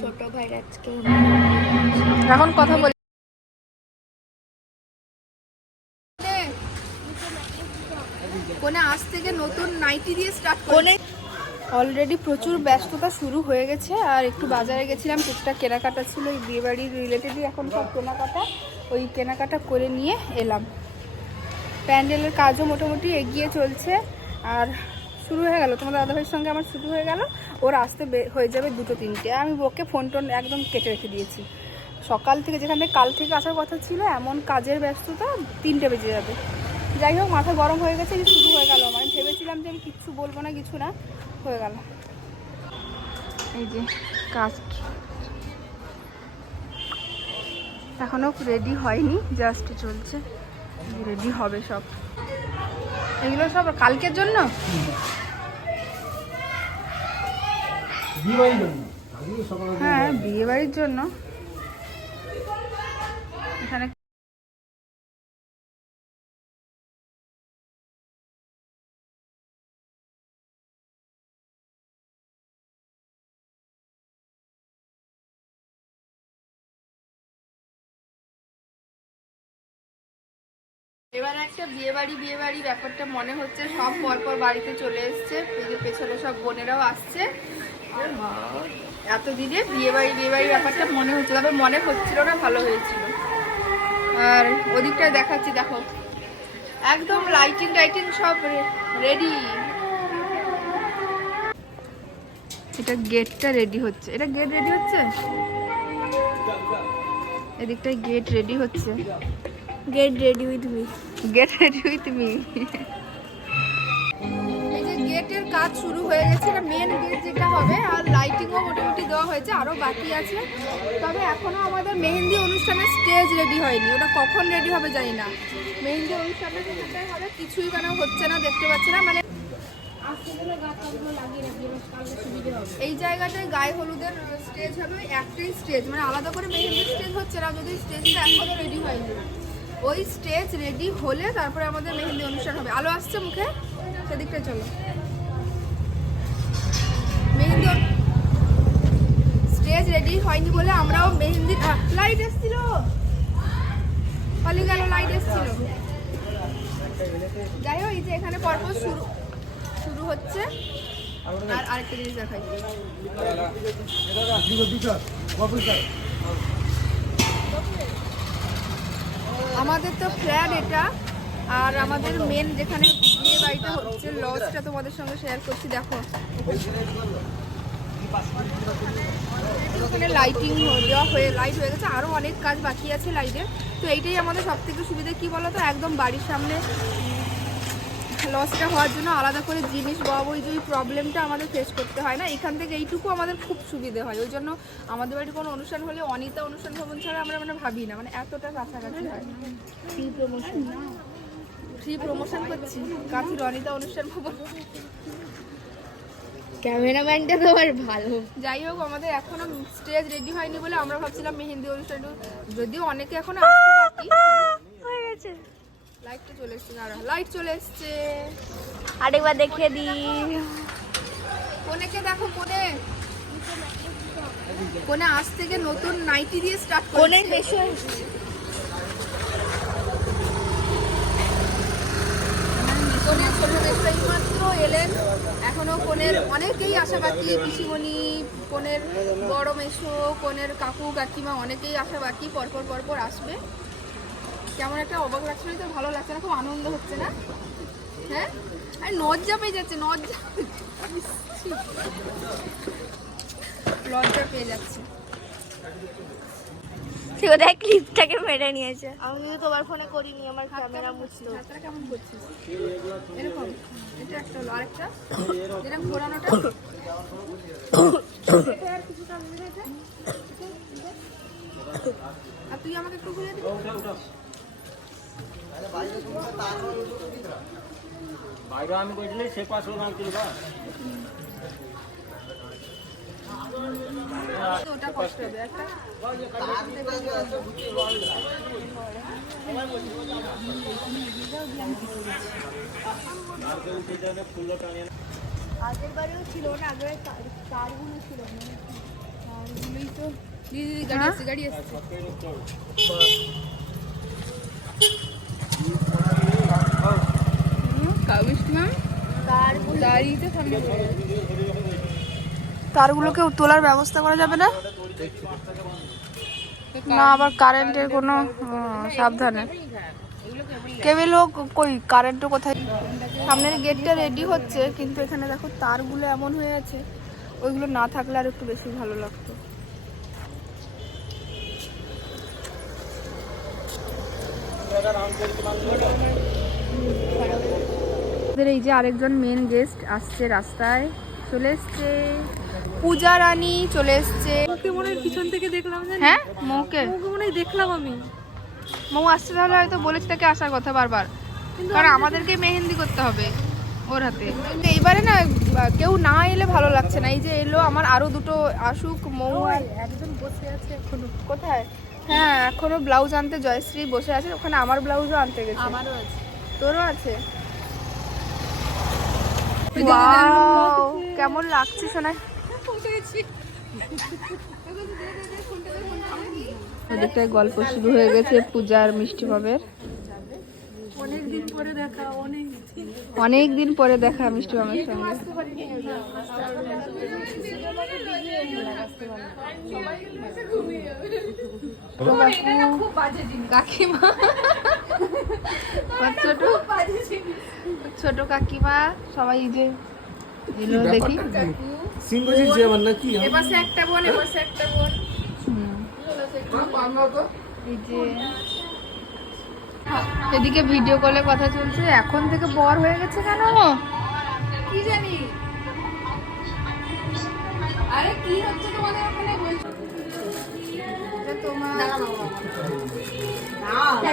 ছোট ভাই আজকে এখন কথা বলি কোনে আজ থেকে নতুন নাইটি দিয়ে স্টার্ট কোনে অলরেডি প্রচুর ব্যস্ততা শুরু হয়ে গেছে আর একটু বাজারে গেছিলাম টুকটাক কেনাকাটা ছিল এই বিয়েবাড়ির রিলেটেডই এখন সব কেনাকাটা। ওই কেনাকাটা করে নিয়ে এলাম। প্যান্ডেলের কাজও মোটামুটি এগিয়ে চলছে আর শুরু হয়ে গেল। তোমাদের দাদাভাইয়ের সঙ্গে আমার শুরু হয়ে গেল। ওর আসতে হয়ে যাবে দুটো তিনটে। আমি ওকে ফোন টোন একদম কেটে রেখে দিয়েছি। সকাল থেকে যেখান কাল থেকে আসার কথা ছিল, এমন কাজের ব্যস্ততা তিনটে বেজে যাবে। যাই হোক, মাথা গরম হয়ে গেছে যে শুরু হয়ে গেল আমি ভেবেছিলাম যে আমি কিচ্ছু বলব না, কিছু না, হয়ে গেল। এই যে কাজ। এখনও রেডি হয়নি জাস্ট চলছে। রেডি হবে সব। এগুলো সব কালকের জন্য বিয়ে জন্য আজকে সকালে হ্যাঁ বিয়ে বাড়ির জন্য। এখানে এবার একটা বিয়ে বাড়ি বিয়ে বাড়ি ব্যাপারটা মনে হচ্ছে, সব পরপর বাড়িতে চলে এসছে। পেছনে সব বোনেরাও আসছে। এতদিনে বিয়ে বাড়ি বিয়ে বাড়ি ব্যাপারটা মনে হচ্ছে, তবে মনে হচ্ছিল না, ভালো হয়েছিল। আর ওদিকটায় দেখাচ্ছি, দেখো। একদম লাইটিং টাইটিং সব রেডি এটা গেটটা রেডি হচ্ছে। এটা গেট রেডি হচ্ছে? এদিকটায় গেট রেডি হচ্ছে। Get ready with me get ready with me এই যে গেটের কাজ শুরু হয়ে গেছে, এটা মেন গেট যেটা হবে, আর লাইটিংও মোটামুটি দেওয়া হয়েছে আরও বাকি আছে। তবে এখনও আমাদের মেহেন্দি অনুষ্ঠানের স্টেজ রেডি হয়নি। ওটা কখন রেডি হবে জানি না। মেহেন্দি অনুষ্ঠানটা যেটাই হবে, কিছুই কেন হচ্ছে না, দেখতে পাচ্ছি না। মানে এই জায়গাটায় গায়ে হলুদের স্টেজ হবে একটাই স্টেজ মানে আলাদা করে মেহেন্দির স্টেজ হচ্ছে না, যদি স্টেজটা এখনও রেডি হয়নি। ওই স্টেজ রেডি হলে তারপরে আমাদের মেহেন্দি অনুষ্ঠান হবে। আলো আসছে মুখে সেদিকটা চলো। মেহেন্দি স্টেজ রেডি হয়নি বলে আমরাও মেহেন্দি লাইট এসছিল। পালিয়ে গেল লাইট এসছিল। যাই হোক এই যে এখানে পরপর শুরু শুরু হচ্ছে। আর আরেকটা জিনিস দেখাই। স্যার। আমাদের তো ফ্ল্যাট এটা, আর আমাদের মেন যেখানে বিয়ে বাড়িটা হচ্ছে লজটা তোমাদের সঙ্গে শেয়ার করছি, দেখো। ওখানে লাইটিং দেওয়া হয়ে লাইট হয়ে গেছে আরও অনেক কাজ বাকি আছে লাইটের তো এইটাই আমাদের সব থেকে সুবিধা, কী বলো তো একদম বাড়ির সামনে লসটা হওয়ার জন্য আলাদা করে জিনিস বা ওই যে প্রবলেমটা আমাদের ফেস করতে হয় না। এখান থেকে এইটুকু আমাদের খুব সুবিধে হয়। ওই জন্য আমাদের বাড়িতে কোনো অনুষ্ঠান হলে অনিতা অনুষ্ঠান ভবন ছাড়া আমরা মানে ভাবি না। মানে এতটা কাছাকাছি হয়। ফ্রি প্রমোশন ফ্রি প্রমোশন করছি। কাছির অনিতা অনুষ্ঠান ভবন। ক্যামেরাম্যানটা তোমার ভালো। যাই হোক আমাদের এখনও স্টেজ রেডি হয়নি বলে আমরা ভাবছিলাম মেহেন্দি অনুষ্ঠান যদিও অনেকে এখনও আসতে বাকি। হয়ে গেছে। লাইটটা চলে এসছে আর লাইট চলে এসছে। আরেকবার দেখিয়ে দিই কোনেকে দেখো কোনে কোনে আজ থেকে নতুন নাইটি দিয়ে স্টার্ট কোনে কোনে এসে কোনে ছোট মাত্র এলেন। এখনও কোনের অনেকেই আশা বাকি পিসিমণি কোনের বড় মেশো কোনের কাকু কাকিমা অনেকেই আশা বাকি পরপর পরপর আসবে। কেমন একটা অবাক লাগছে না তো ভালো লাগছে না খুব আনন্দ হচ্ছে না? হ্যাঁ? আর লজ্জা পেয়ে যাচ্ছে লজ্জা লজ্জা পেয়ে যাচ্ছে। সে ওদের ক্লিপটাকে মেরে নিয়েছে। আমি যদি তোমার ফোনে করিনি আমার ক্যামেরা মুছতো হাতটা কেমন করছিস এরকম এটা একটা হলো আরেকটা। যেটা ঘোরানোটা। আর তুই আমাকে একটু ঘুরে দিবি? বাইরে আমি কইছিলি সে পাঁচশো নাম কিনবা ওটা কষ্ট হবে একটা আগের বারেও ছিল না আগের তারগুলো ছিল না দিদি দিদি গাড়ি হ্যাঁ? এসছে গাড়ি এসছে কাউ মিষ্টি ম্যাম গাড়িতে সামনে পড়ে গেছে। তারগুলোকে তোলার ব্যবস্থা করা যাবে না? না, আবার কারেন্টের কোনো সাবধানে। কেবিল হোক, কই, কারেন্টও কোথায়? সামনের গেটটা রেডি হচ্ছে, কিন্তু এখানে দেখো তারগুলো এমন হয়ে আছে, ওইগুলো না থাকলে আর একটু বেশি ভালো লাগতো। আমাদের এই যে আরেকজন মেন গেস্ট আসছে রাস্তায় চলে এসছে। পূজা রানী চলে এসছে। ওকে মনে হয় পিছন থেকে দেখলাম হ্যাঁ মৌকে। ওকে মনে হয় দেখলাম আমি। মৌ আসছে তাহলে হয়তো বলেছে তাকে আসার কথা বারবার। কারণ আমাদেরকে মেহেন্দি করতে হবে ওর হাতে। কিন্তু এইবারে না কেউ না এলে ভালো লাগছে না। এই যে এলো আমার আরও দুটো আসুক মৌ একজন বসে আছে এখনও। কোথায়? হ্যাঁ। এখনও ব্লাউজ আনতে জয়শ্রী বসে আছে ওখানে আমার ব্লাউজও আনতে গেছে। আমারও আছে। তোরও আছে? কেমন লাগছে সোনা ওদিকটায় গল্প শুরু হয়ে গেছে পূজার মিষ্টি ভাবের। অনেকদিন পরে দেখা অনেক দিন অনেক দিন পরে দেখা মিষ্টি মামের সঙ্গে। কাকিমা। ছোট ছোট কাকিমা সবাই যে দেখি। একটা বোন একটা বোন। এই যে। এদিকে ভিডিও কলে কথা চলছে এখন থেকে বর হয়ে গেছে কেন? কি জানি? আরে কি হচ্ছে তোমাদের ওখানে? বলছো। এটা তোমার এটা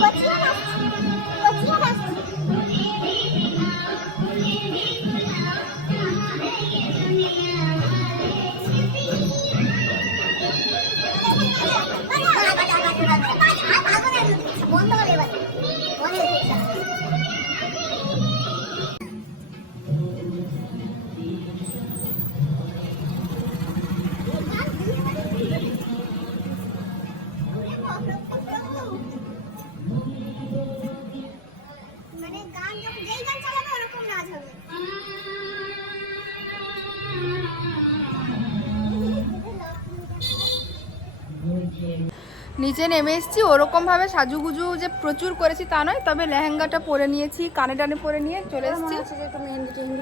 What's your নিচে নেমে এসেছি ওরকম ভাবে সাজুগুজু যে প্রচুর করেছি তা নয় তবে লেহেঙ্গাটা পরে নিয়েছি কানে টানে পরে নিয়ে চলে এসেছি।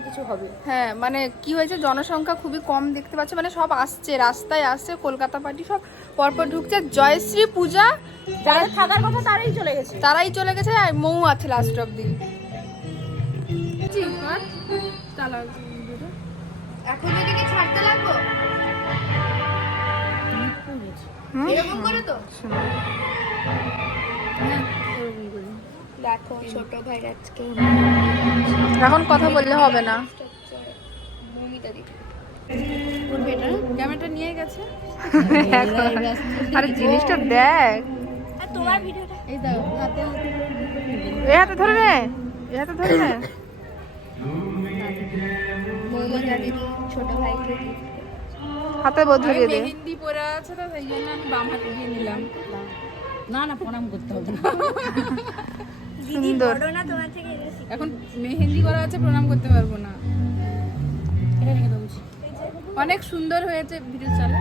কিছু হবে? হ্যাঁ মানে কি হয়েছে জনসংখ্যা খুবই কম দেখতে পাচ্ছ মানে সব আসছে রাস্তায় আসছে কলকাতা পার্টি সব পরপর ঢুকছে জয়শ্রী পূজা যারা থাকার কথা তারাই চলে গেছে। তারাই চলে গেছে আর মৌ আছে লাস্ট অব দিন এখন ছাড়তে লাগবো? এরকম করে তো? দেখো ছোট ভাই আজকে এখন কথা বললে হবে না। ক্যামেরাটা নিয়ে গেছে। আরে জিনিসটা দেখ। তোমার ভিডিওটা? এই দাও হাতে হাতে। এ হাতে ধরে নে এ হাতে ধরে নে। মৌমিতা দিদি ছোট ভাইকে হাতে বদলে দিয়ে দে। মেহেন্দি পরে আছে তো সেই জন্য আমি বাম হাতে দিয়ে নিলাম। না না প্রণাম করতে হবে না। সুন্দর। তোমার এখন মেহেন্দি করা আছে প্রণাম করতে পারব না। অনেক সুন্দর হয়েছে ভিডিও চালা।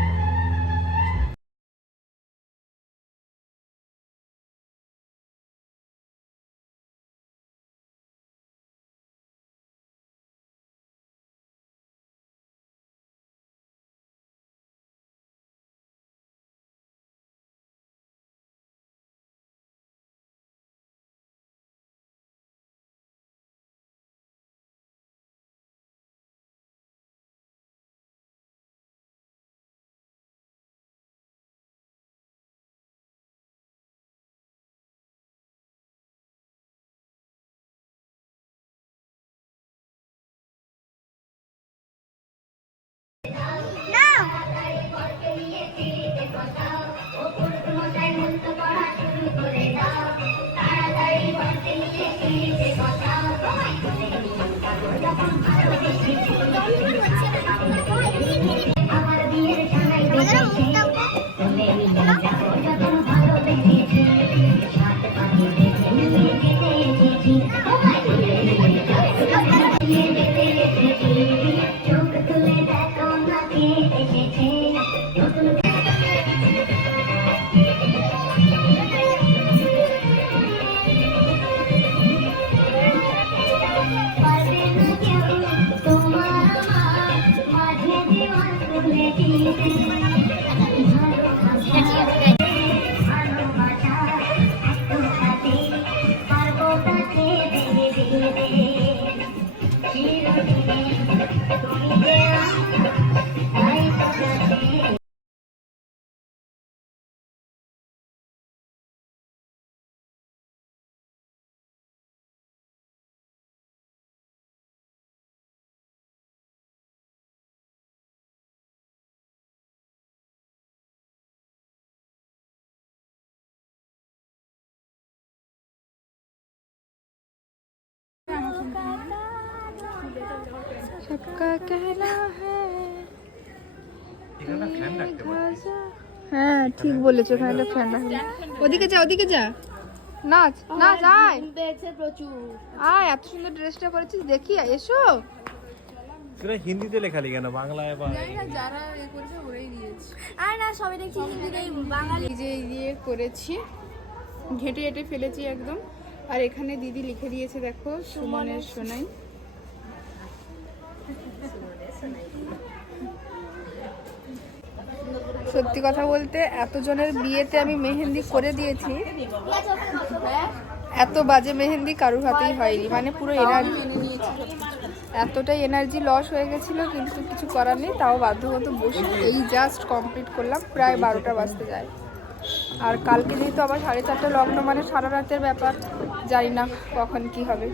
सबका कहना है হ্যাঁ ঠিক বলেছো এখানে একটা ফ্যান রাখলে ওদিকে যা ওদিকে যা নাচ নাচ আয় আয় এত সুন্দর ড্রেসটা পরেছিস দেখি এসো সেটা হিন্দিতে লেখা কেন বাংলায় বা যারা এ করেছে ওরাই দিয়েছে আর না সবাই দেখছি হিন্দিতে বাঙালি এই যে এই দিয়ে করেছি ঘেটে ঘেটে ফেলেছি একদম আর এখানে দিদি লিখে দিয়েছে দেখো সুমনের সোনাই। সত্যি কথা বলতে এতজনের বিয়েতে আমি মেহেন্দি করে দিয়েছি। এত বাজে মেহেন্দি কারুর হাতেই হয়নি মানে পুরো এনার্জি এতটাই এনার্জি লস হয়ে গেছিল কিন্তু কিছু করার নেই তাও বাধ্য বাধ্যগত বসে। এই জাস্ট কমপ্লিট করলাম প্রায় বারোটা বাজতে যায়। আর কালকে যেহেতু আবার সাড়ে চারটে লগ্ন মানে সারা রাতের ব্যাপার, জানি না কখন কি হবে।